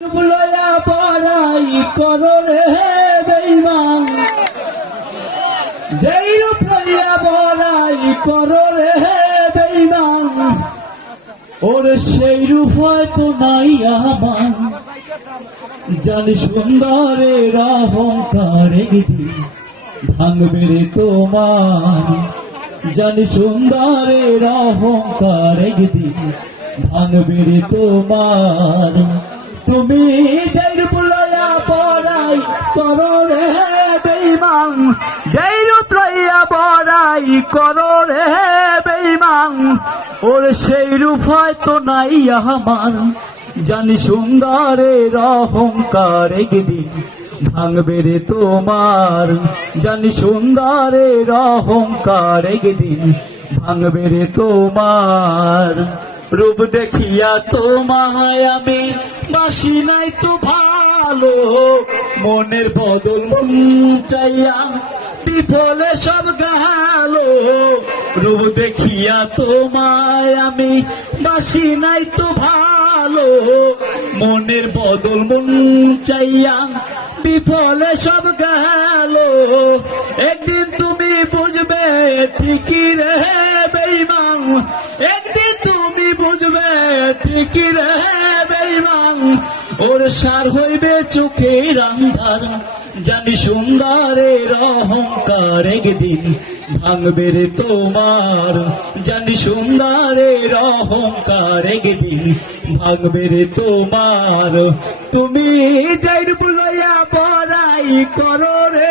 লয়া বড়াই করো রে বেঈমান, যেই রূপ লইয়া বড়াই করো রে বেঈমান, ওর সেই রূপ হয়তো নাই আমার। জানি সুন্দরের অহংকার একদিন ভাঙবে রে তোমার, জানি সুন্দরের অহংকার একদিন ভাঙবে রে তোমার। তুমি যেই রূপ লইয়া বড়াই করো রে বেঈমান, যেই রূপ লইয়া বড়াই করো রে বেঈমান, ওর সেই রূপ হয়তো নাই আমার। জানি সুন্দরের অহংকার একদিন ভাঙবে রে তোমার, জানি সুন্দরের অহংকার একদিন ভাঙবে রে তোমার। রূপ দেখিয়া তোমায় আমি বাসি নাই তো ভালো, মনের বদল মন চাইয়া বিফলে সব গেল। রূপ দেখিয়া তোমায় আমি বাসি নাই তো ভালো, মনের বদল মন চাইয়া বিফলে সব গেল। একদিন তুমি বুঝবে ঠিকই রে বেঈমান, একদিন তুমি বুঝবে ঠিকই রে বেঈমান, ওর সার হইবে চোখের আন্ধার। জানি সুন্দরের অহংকার একদিন ভাঙবে রে তোমার, জানি সুন্দরের অহংকার একদিন ভাঙবে রে তোমার। তুমি যেই রূপ লইয়া বড়াই করো রে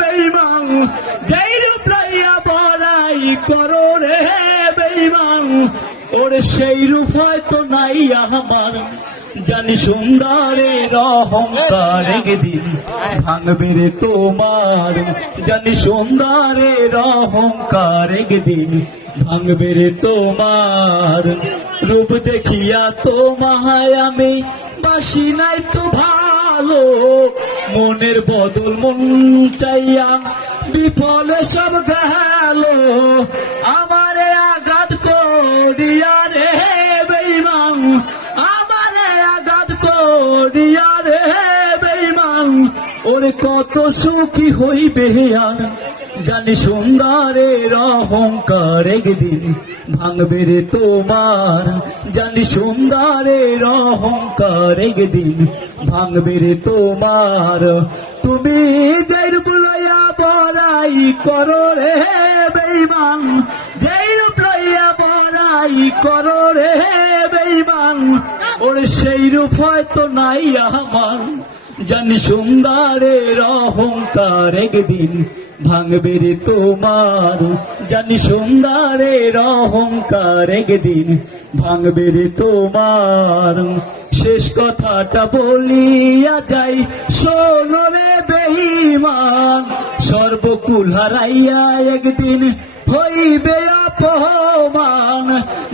বেঈমান, যেই রূপ লইয়া বড়াই করো রে বেঈমান, ওর সেই রূপ হয়তো নাই আমার। জানি সুন্দরের অহংকার একদিন ভাঙবে রে তোমার, জানি সুন্দরের অহংকার একদিন ভাঙবে রে তোমার। রূপ দেখিয়া তোমায় আমি বাসি নাই তো ভালো, মনের বদল মন চাইয়া বিফলে সব গেল। আমারে আঘাত করিয়া রে বেঈমান, আমারে আঘাত করিয়া রে বেঈমান, ওরে কত সুখী হইবে আর। জানি সুন্দরের অহংকার একদিন ভাঙবে রে তোমার, জানি সুন্দরের অহংকার একদিন ভাঙবে রে তোমার। তুমি যেই রূপ লইয়া বড়াই করো রে বেঈমান, যেই রূপ লইয়া বড়াই করো রে বেঈমান, ওর সেই রূপ হয়তো নাই আমার। জানি সুন্দরের অহংকার একদিন ভাঙবে রে তোমার, জানি সুন্দরের অহংকার একদিন ভাঙবে রে তোমার। শেষ কথাটা বলিয়া যাই শোনো রে বেঈমান, সর্বকুল হারাইয়া একদিন হইবে অপমান।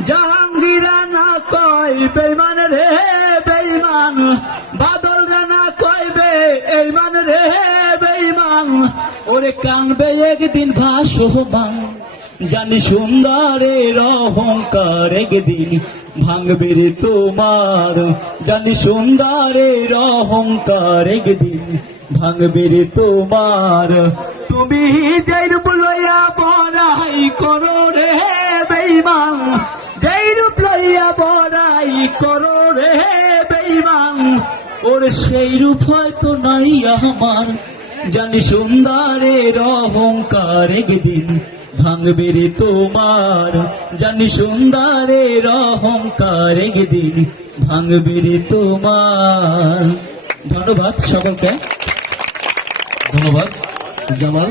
জাহাঙ্গীর না কয় বেঈমান রে বেঈমান, বাদল না কইবে এইমান রে বেঈমান, ওরে কানবে একদিন ভাসমান। জানি সুন্দরের অহংকার একদিন ভাঙবে রে তোমার, জানি সুন্দরের অহংকার একদিন ভাঙবে রে তোমার। তুমি যেই রূপ লইয়া বড়াই করো রে বেঈমান, যেই রূপ লইয়া বড়াই করো রে বেঈমান, ওর সেই রূপ হয়তো নাই আমার। জানি সুন্দরের অহংকার একদিন ভাঙবে রে তোমার, জানি সুন্দরের অহংকার একদিন ভাঙবে রে তোমার। ধন্যবাদ সকলকে। ধন্যবাদ জামাল।